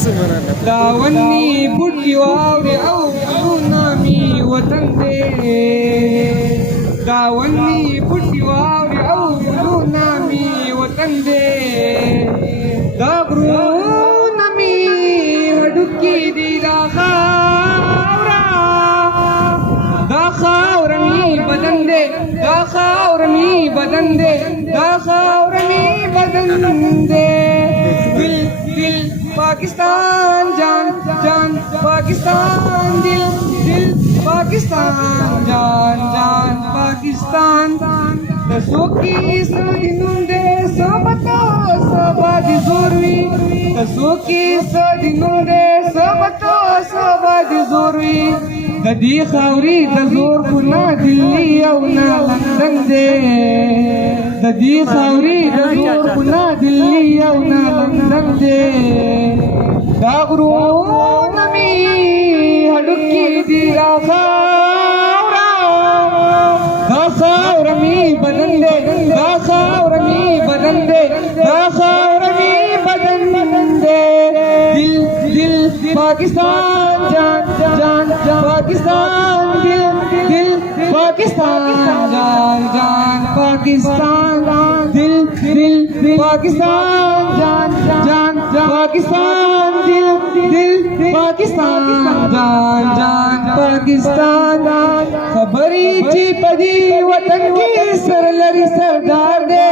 داوني بوټي واوري او نامي وطن دې داوني بوټي واوري او نامي وطن دې دا غرونه مي وډوکي دي دا خاور مي بدن دې دا خاور مي بدن دې دا خاور مي بدن دې दिल पाकिस्तान जान जान पाकिस्तान दिल दिल पाकिस्तान जान जान पाकिस्तान तसोकी सदिनुंदे सोबतो सोबादी जोरवी तसोकी सदिनुंदे सोबतो सोबादी जोरवी ददी खावरी द जोर गुना दिल्ली او ना लंदन दे ददी खावरी द जोर गुना दिल्ली او ना लंदन दे دا غرونه مي هډوکي دي دا خاور مي بدن دې دا خاور مي بدن دې دا خاور مي بدن دې دل دل پاکستان جان جان پاکستان دل دل پاکستان جان جان پاکستان دل دل پاکستان جان جان पाकिस्तान दिल दिल पाकिस्तान जान जान पाकिस्तान खबरी ची पदी वतन की सरलरी सरदार दे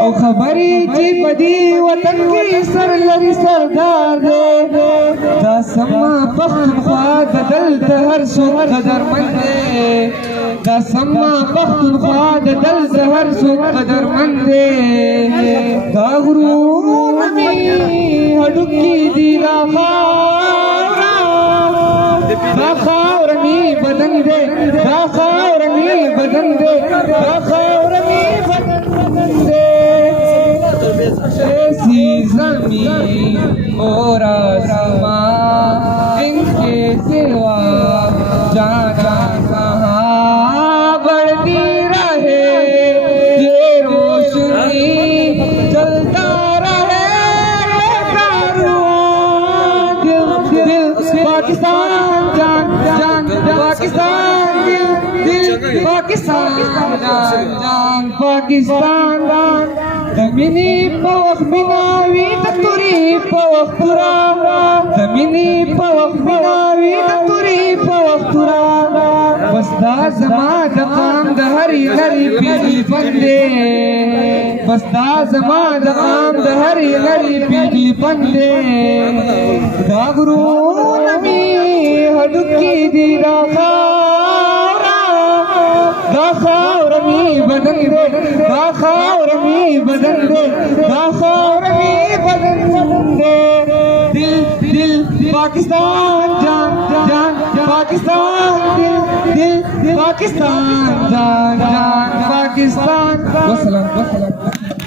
ओ खबरी ची पदी वतन की सरलरी सरदार दे दा समा पख्तूनख्वा दल हर सो कदर मंदे दा समा पख्तूनख्वा दल हर सो कदर मंदे दा غرونه مي هډوکي دي دا خاور مي بدن دې دا خاور مي بدن دې دا خاور مي بدن دې ऐसी ज़मीन और आसमां इनके सिवा जाना कहाँ बढ़ती रहे ये रोशनी चलता पाकिस्तान जान जान पाकिस्तान दिल दिल पाकिस्तान जान जान पाकिस्तान जमीनी पवख बिनावी ततुरी पवख तुरा जमीनी पवख बिनावी ततुरी पवख तुरा बसदा जमा दकाम दहरी हरी बिजली बंदे बसदा जमा दकाम दहरी हरी बिजली बंदे दागरून मी हडुकी दी दा खावर मी बदन दे दा खावर मी बदन दे दा खावर मी बदन दे दिल दिल पाकिस्तान जान जान पाकिस्तान दिल दिल पाकिस्तान जान जान पाकिस्तान वसलाम वसलाम